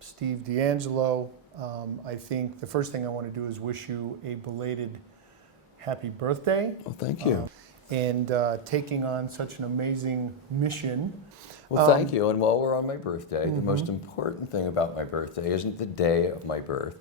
Steve DeAngelo. I think the first thing I want to do is wish you a belated happy birthday. Well, thank you. And taking on such an amazing mission. Well, thank you. And while we're on my birthday, the most important thing about my birthday isn't the day of my birth.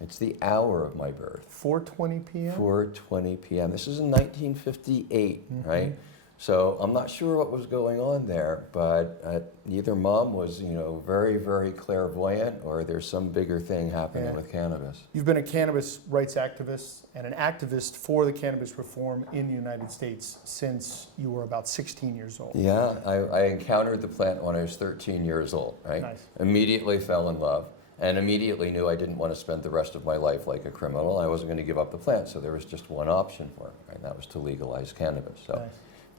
It's the hour of my birth. 4:20 p.m.? 4:20 p.m. This is in 1958, right? So I'm not sure what was going on there, but either mom was, very, very clairvoyant, or there's some bigger thing happening with cannabis. You've been a cannabis rights activist and an activist for the cannabis reform in the United States since you were about 16 years old. Yeah, I encountered the plant when I was 13 years old, right? Nice. Immediately fell in love, and immediately knew I didn't want to spend the rest of my life like a criminal. I wasn't going to give up the plant, so there was just one option for it, right? That was to legalize cannabis. So. Nice.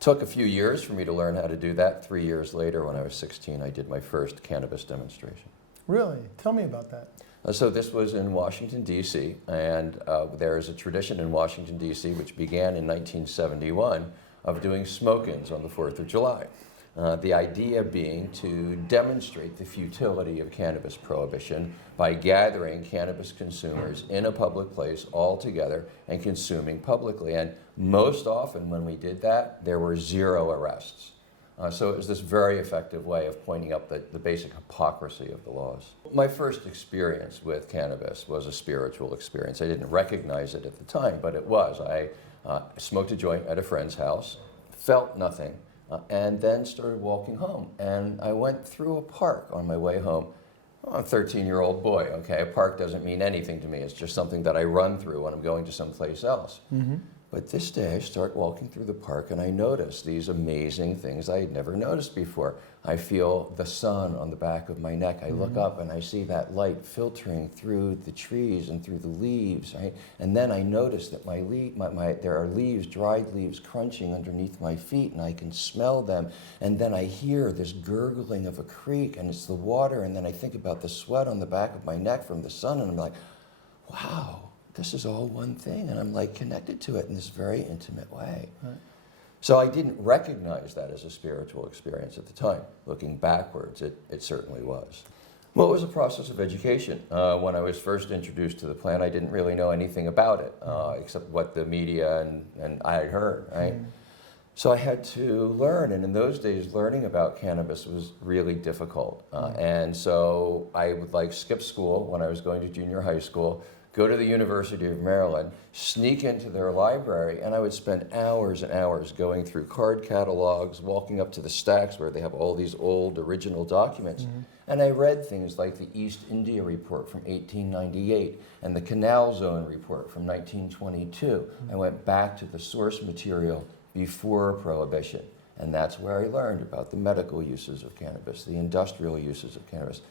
Took a few years for me to learn how to do that. 3 years later, when I was 16, I did my first cannabis demonstration. Really? Tell me about that. So this was in Washington, D.C., and there is a tradition in Washington, D.C., which began in 1971 of doing smoke-ins on the 4th of July. The idea being to demonstrate the futility of cannabis prohibition by gathering cannabis consumers in a public place all together and consuming publicly. And most often when we did that, there were 0 arrests. So it was this very effective way of pointing up the basic hypocrisy of the laws. My first experience with cannabis was a spiritual experience. I didn't recognize it at the time, but it was. I smoked a joint at a friend's house, felt nothing, and then started walking home. And I went through a park on my way home. I'm a 13-year-old boy, okay? A park doesn't mean anything to me. It's just something that I run through when I'm going to someplace else. But this day, I start walking through the park, and I notice these amazing things I had never noticed before. I feel the sun on the back of my neck. I look up, and I see that light filtering through the trees and through the leaves, right? And then I notice that there are leaves, dried leaves, crunching underneath my feet, and I can smell them. And then I hear this gurgling of a creek, and it's the water, and then I think about the sweat on the back of my neck from the sun, and I'm like, wow. This is all one thing, and I'm like connected to it in this very intimate way. Right. So I didn't recognize that as a spiritual experience at the time. Looking backwards, it certainly was. Well, it was a process of education. When I was first introduced to the plant, I didn't really know anything about it, except what the media and I had heard, right? So I had to learn, and in those days, learning about cannabis was really difficult. And so I would skip school when I was going to junior high school, go to the University of Maryland, sneak into their library, and I would spend hours and hours going through card catalogs, walking up to the stacks where they have all these old original documents. And I read things like the East India Report from 1898 and the Canal Zone Report from 1922. I went back to the source material before Prohibition. And that's where I learned about the medical uses of cannabis, the industrial uses of cannabis,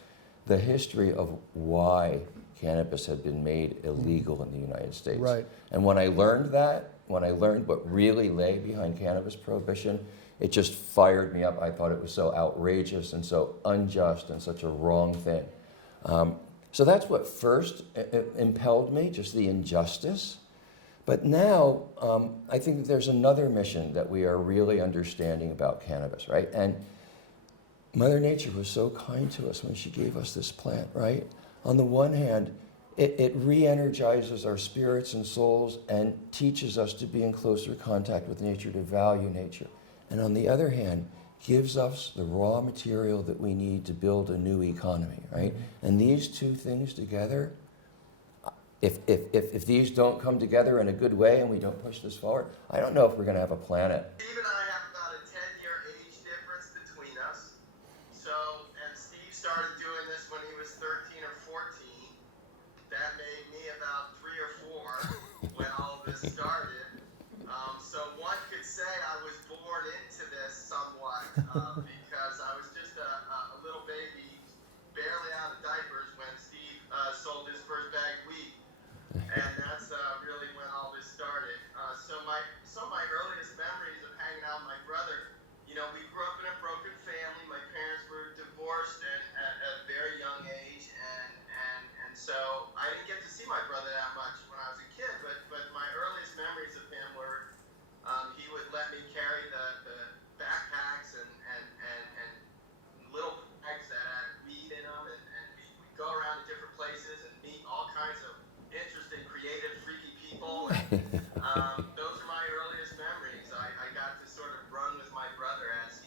the history of why cannabis had been made illegal in the United States. Right. And when I learned that, when I learned what really lay behind cannabis prohibition, it just fired me up. I thought it was so outrageous and so unjust and such a wrong thing. So that's what first impelled me, just the injustice. But now, I think that there's another mission that we are really understanding about cannabis, right? And Mother Nature was so kind to us when she gave us this plant, right? On the one hand, it re-energizes our spirits and souls and teaches us to be in closer contact with nature, to value nature. And on the other hand, gives us the raw material that we need to build a new economy, right? And these two things together, if these don't come together in a good way and we don't push this forward, I don't know if we're going to have a planet. Steve and I have about a 10-year age difference between us. So, and Steve started doing this when he was 13 or 14. That made me about 3 or 4 when all of this started. So one could say I was born into this somewhat because I was just a little baby, barely out of diapers when Steve sold his first bag of weed. And that's really when all this started. So my earliest memories of hanging out with my brother, we grew up in a broken family. My parents were divorced at a very young age, and so I didn't get to see my brother that much when I was a kid. But my earliest memories of him were he would let me carry the backpacks and places and meet all kinds of interesting, creative, freaky people. And, those are my earliest memories. I got to sort of run with my brother as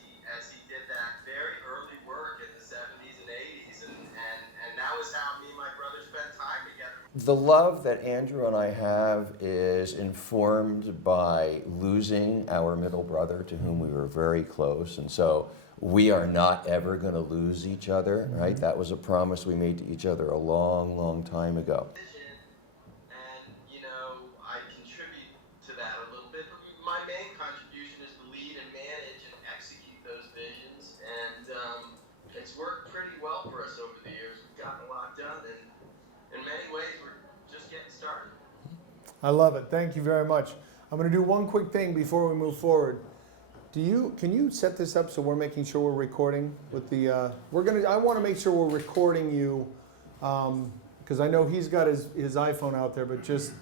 he did that very early work in the 70s and 80s, and that was how me and my brother spent time together. The love that Andrew and I have is informed by losing our middle brother, to whom we were very close, and so we are not ever going to lose each other, right? That was a promise we made to each other a long, long time ago. And, you know, I contribute to that a little bit. My main contribution is to lead and manage and execute those visions, and it's worked pretty well for us over the years. We've gotten a lot done, and in many ways, we're just getting started. I love it. Thank you very much. I'm going to do one quick thing before we move forward. Can you set this up so we're making sure we're recording with the? I want to make sure we're recording you, because I know he's got his iPhone out there, but just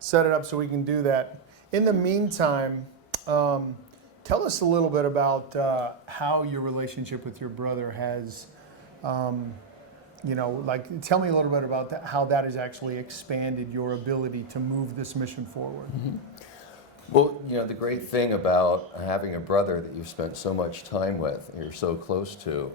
set it up so we can do that. In the meantime, tell us a little bit about how your relationship with your brother has. Tell me a little bit about that, how that has actually expanded your ability to move this mission forward. Mm-hmm. Well, you know, the great thing about having a brother that you've spent so much time with, you're so close to,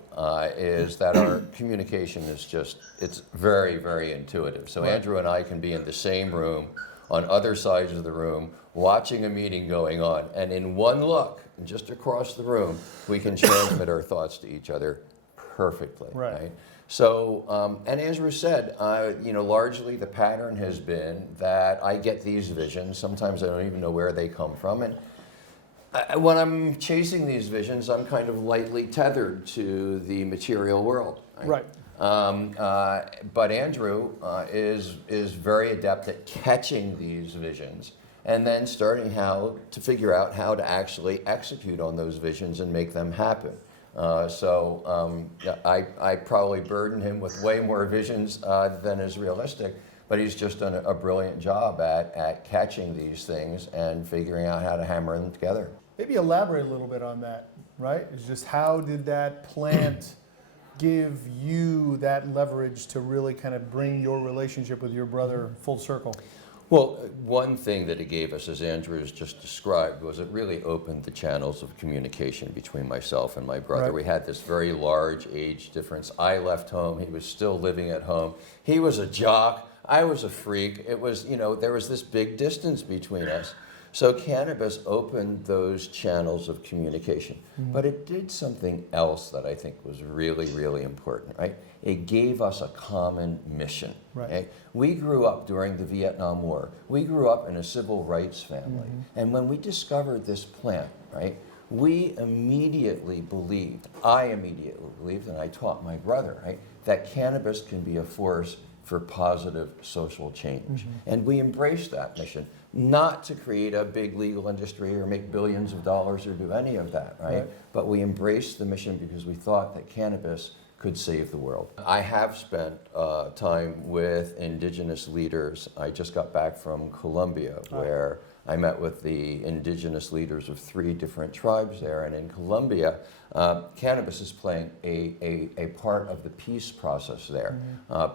is that our communication is it's very, very intuitive. So Right. Andrew and I can be in the same room, on other sides of the room, watching a meeting going on, and in one look, just across the room, we can transmit our thoughts to each other perfectly. Right. So, and Andrew said, largely the pattern has been that I get these visions. Sometimes I don't even know where they come from. And when I'm chasing these visions, I'm kind of lightly tethered to the material world. Right. But Andrew is very adept at catching these visions and then starting to figure out how to actually execute on those visions and make them happen. I probably burden him with way more visions than is realistic, but he's just done a brilliant job at catching these things and figuring out how to hammer them together. Maybe elaborate a little bit on that, right? It's just how did that plant give you that leverage to really kind of bring your relationship with your brother full circle? Well, one thing that it gave us, as Andrew has just described, was it really opened the channels of communication between myself and my brother. Right. We had this very large age difference. I left home. He was still living at home. He was a jock. I was a freak. It was, there was this big distance between us. So cannabis opened those channels of communication. But it did something else that I think was really, really important, right? It gave us a common mission. Right. We grew up during the Vietnam War. We grew up in a civil rights family. And when we discovered this plant, right, I immediately believed, and I taught my brother, right, that cannabis can be a force for positive social change. And we embraced that mission, not to create a big legal industry or make billions of dollars or do any of that, right? But we embraced the mission because we thought that cannabis could save the world. I have spent time with indigenous leaders. I just got back from Colombia, where I met with the indigenous leaders of 3 different tribes there. And in Colombia, cannabis is playing a part of the peace process there.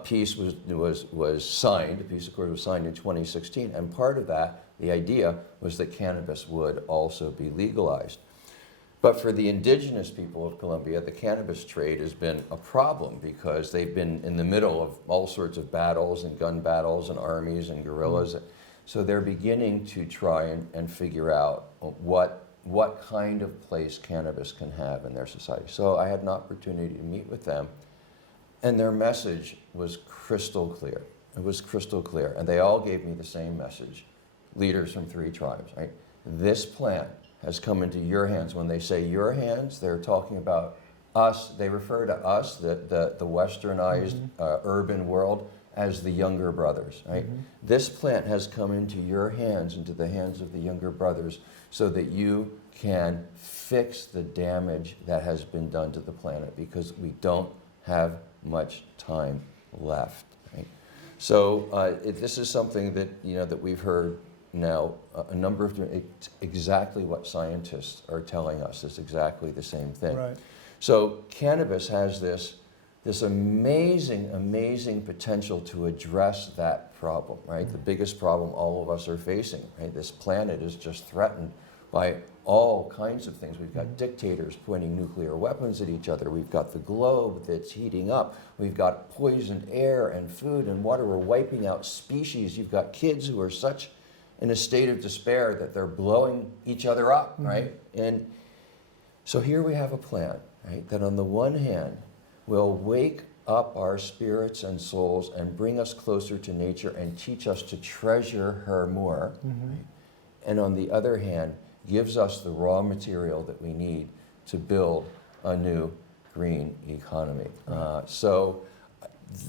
Peace was signed, the peace accord was signed in 2016, and part of that, the idea was that cannabis would also be legalized. But for the indigenous people of Colombia, the cannabis trade has been a problem because they've been in the middle of all sorts of battles and gun battles and armies and guerrillas. So they're beginning to try and figure out what kind of place cannabis can have in their society. So I had an opportunity to meet with them, and their message was crystal clear. It was crystal clear, and they all gave me the same message, leaders from 3 tribes, right? This plant has come into your hands. When they say your hands, they're talking about us. They refer to us, the westernized urban world, as the younger brothers, right? This plant has come into your hands, into the hands of the younger brothers, so that you can fix the damage that has been done to the planet, because we don't have much time left, right? So this is something that, that we've heard now a number of, it's exactly what scientists are telling us. It's exactly the same thing. Right. So cannabis has this this amazing, amazing potential to address that problem, right? The biggest problem all of us are facing, right? This planet is just threatened by all kinds of things. We've got dictators pointing nuclear weapons at each other. We've got the globe that's heating up. We've got poisoned air and food and water. We're wiping out species. You've got kids who are such in a state of despair that they're blowing each other up, right? And so here we have a plan, right, that on the one hand will wake up our spirits and souls and bring us closer to nature and teach us to treasure her more, right? And on the other hand, gives us the raw material that we need to build a new green economy. So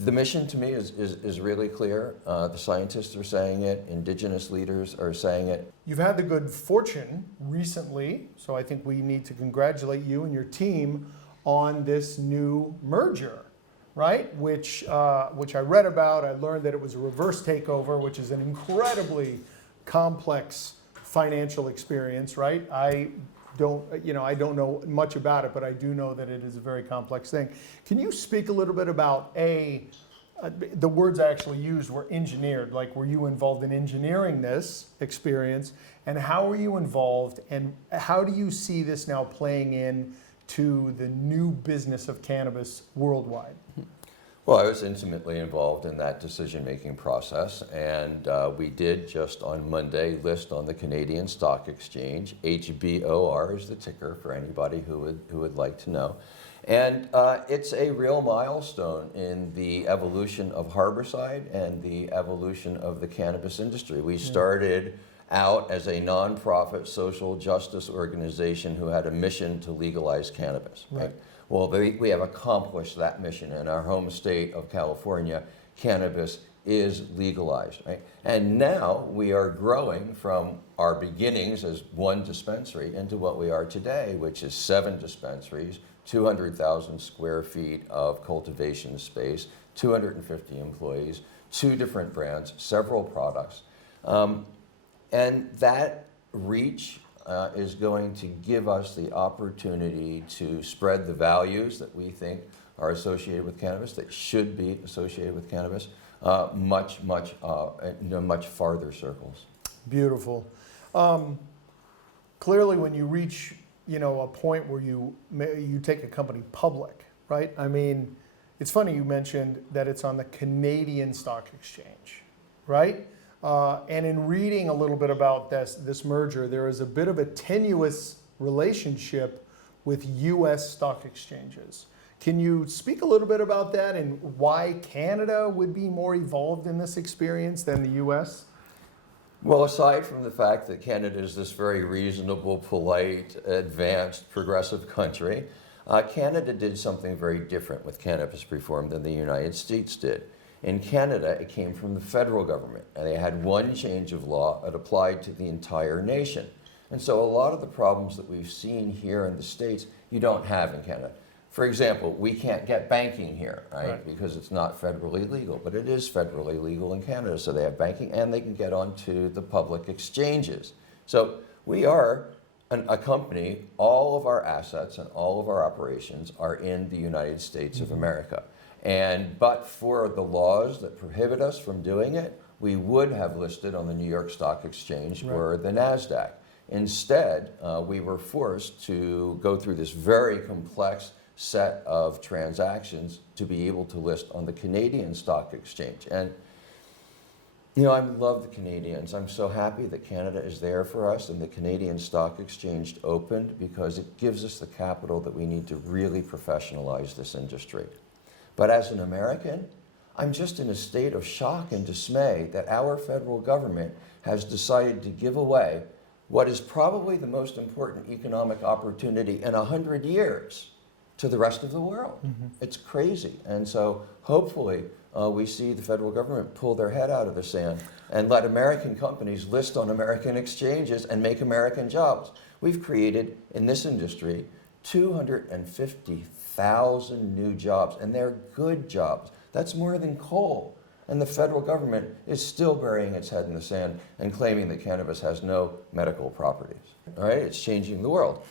the mission to me is really clear. The scientists are saying it, indigenous leaders are saying it. You've had the good fortune recently, so I think we need to congratulate you and your team on this new merger, right? Which I read about. I learned that it was a reverse takeover, which is an incredibly complex financial experience, right? I don't know much about it, but I do know that it is a very complex thing. Can you speak a little bit about the words I actually used were engineered, like were you involved in engineering this experience, and how were you involved, and how do you see this now playing in to the new business of cannabis worldwide? Well, I was intimately involved in that decision-making process, and we did just on Monday list on the Canadian Stock Exchange. HBOR is the ticker for anybody who would like to know. And it's a real milestone in the evolution of Harborside and the evolution of the cannabis industry. We started out as a nonprofit social justice organization who had a mission to legalize cannabis. Right? Well, we have accomplished that mission in our home state of California. Cannabis is legalized, right? And now we are growing from our beginnings as one dispensary into what we are today, which is 7 dispensaries, 200,000 square feet of cultivation space, 250 employees, 2 different brands, several products. And that reach is going to give us the opportunity to spread the values that we think are associated with cannabis, that should be associated with cannabis, much farther circles. Beautiful. Clearly, when you reach a point where you take a company public, right? I mean, it's funny you mentioned that it's on the Canadian Stock Exchange, right? And in reading a little bit about this merger, there is a bit of a tenuous relationship with U.S. stock exchanges. Can you speak a little bit about that and why Canada would be more evolved in this experience than the U.S.? Well, aside from the fact that Canada is this very reasonable, polite, advanced, progressive country, Canada did something very different with cannabis reform than the United States did. In Canada, it came from the federal government, and they had one change of law that applied to the entire nation. And so a lot of the problems that we've seen here in the States, you don't have in Canada. For example, we can't get banking here, right? Because it's not federally legal, but it is federally legal in Canada. So they have banking, and they can get onto the public exchanges. So we are a company, all of our assets and all of our operations are in the United States of America. But for the laws that prohibit us from doing it, we would have listed on the New York Stock Exchange or the NASDAQ. Instead, we were forced to go through this very complex set of transactions to be able to list on the Canadian Stock Exchange. And I love the Canadians. I'm so happy that Canada is there for us and the Canadian Stock Exchange opened, because it gives us the capital that we need to really professionalize this industry. But as an American, I'm just in a state of shock and dismay that our federal government has decided to give away what is probably the most important economic opportunity in 100 years to the rest of the world. It's crazy. And so hopefully we see the federal government pull their head out of the sand and let American companies list on American exchanges and make American jobs. We've created in this industry 250,000 new jobs, and they're good jobs. That's more than coal. And the federal government is still burying its head in the sand and claiming that cannabis has no medical properties. All right, it's changing the world.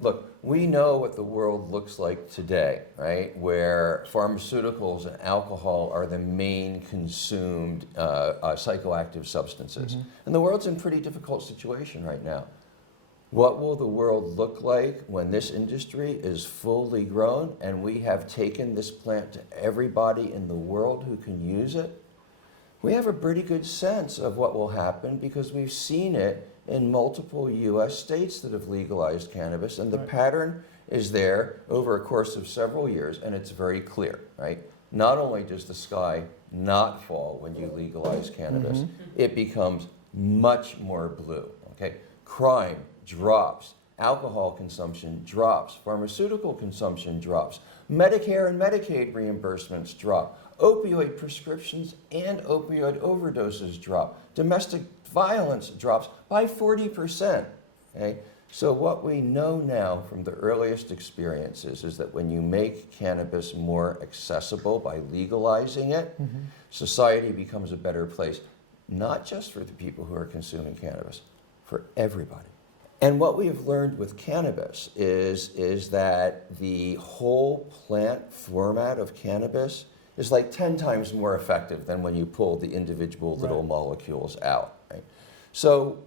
Look, we know what the world looks like today, right? Where pharmaceuticals and alcohol are the main consumed psychoactive substances. And the world's in a pretty difficult situation right now. What will the world look like when this industry is fully grown and we have taken this plant to everybody in the world who can use it? We have a pretty good sense of what will happen because we've seen it in multiple US states that have legalized cannabis, and the pattern is there over a course of several years, and it's very clear, right? Not only does the sky not fall when you legalize cannabis, it becomes much more blue, okay? Crime drops, alcohol consumption drops, pharmaceutical consumption drops, Medicare and Medicaid reimbursements drop, opioid prescriptions and opioid overdoses drop, domestic violence drops by 40%. Okay? So what we know now from the earliest experiences is that when you make cannabis more accessible by legalizing it, society becomes a better place, not just for the people who are consuming cannabis, for everybody. And what we have learned with cannabis is that the whole plant format of cannabis is like 10 times more effective than when you pull the individual little molecules out. Right? So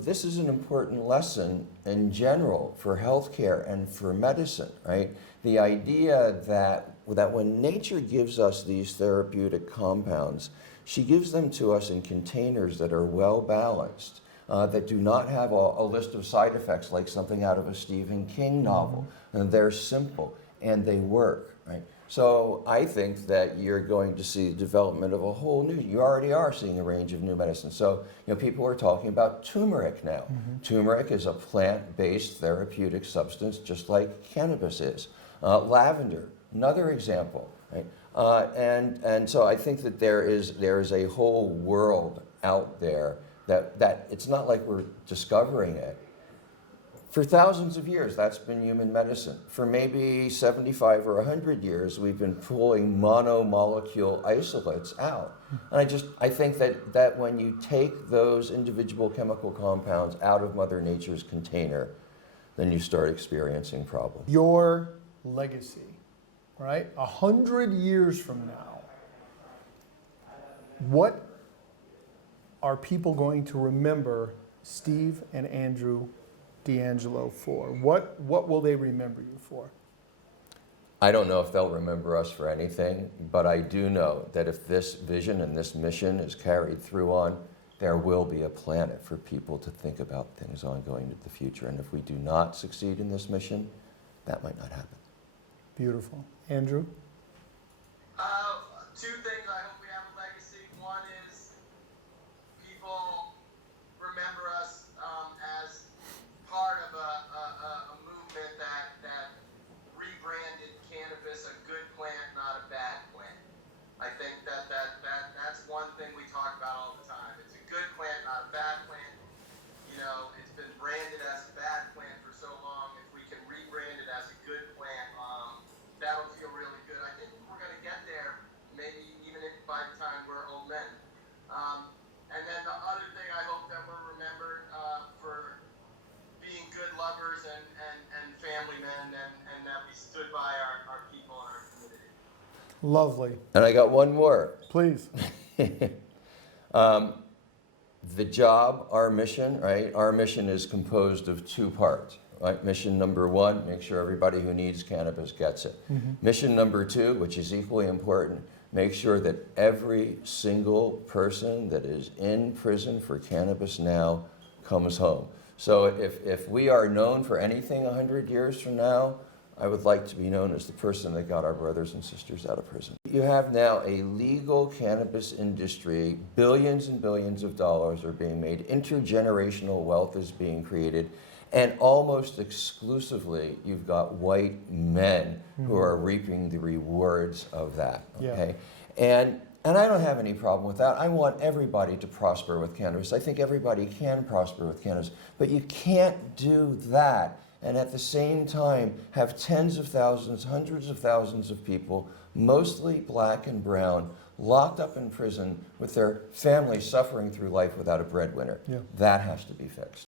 this is an important lesson in general for healthcare and for medicine, right? The idea that when nature gives us these therapeutic compounds, she gives them to us in containers that are well balanced, that do not have a list of side effects like something out of a Stephen King novel. And they're simple and they work, right? So I think that you're going to see the development of a whole new, you already are seeing a range of new medicines. So, people are talking about turmeric now. Turmeric is a plant-based therapeutic substance just like cannabis is. Lavender, another example, right? And so I think that there is a whole world out there that it's not like we're discovering it. For thousands of years, that's been human medicine. For maybe 75 or 100 years, we've been pulling monomolecule isolates out. And I think that when you take those individual chemical compounds out of Mother Nature's container, then you start experiencing problems. Your legacy, right? 100 years from now, what are people going to remember Steve and Andrew DeAngelo for? What will they remember you for? I don't know if they'll remember us for anything, but I do know that if this vision and this mission is carried through on, there will be a planet for people to think about things ongoing into the future. And if we do not succeed in this mission, that might not happen. Beautiful. Andrew? Two things I hope we have a legacy. One is people remember us as part of a movement that rebranded cannabis a good plant, not a bad plant. I think that's one thing we talk about all the time. It's a good plant, not a bad plant. It's been branded as a bad plant for so long. If we can rebrand it as a good plant, that'll feel really good. I think we're going to get there, maybe even by the time we're old men. And then the other thing, I hope that we're remembered for being good lovers and family men, and that we stood by our people and our community. Lovely. And I got one more. Please. The job, our mission, right? Our mission is composed of two parts, right? Mission number one, make sure everybody who needs cannabis gets it. Mission number two, which is equally important, make sure that every single person that is in prison for cannabis now comes home. So if we are known for anything 100 years from now, I would like to be known as the person that got our brothers and sisters out of prison. You have now a legal cannabis industry, billions and billions of dollars are being made, intergenerational wealth is being created, and almost exclusively you've got white men who are reaping the rewards of that, okay? And I don't have any problem with that. I want everybody to prosper with cannabis. I think everybody can prosper with cannabis, but you can't do that and at the same time have tens of thousands, hundreds of thousands of people, mostly black and brown, locked up in prison with their family suffering through life without a breadwinner. Yeah. That has to be fixed.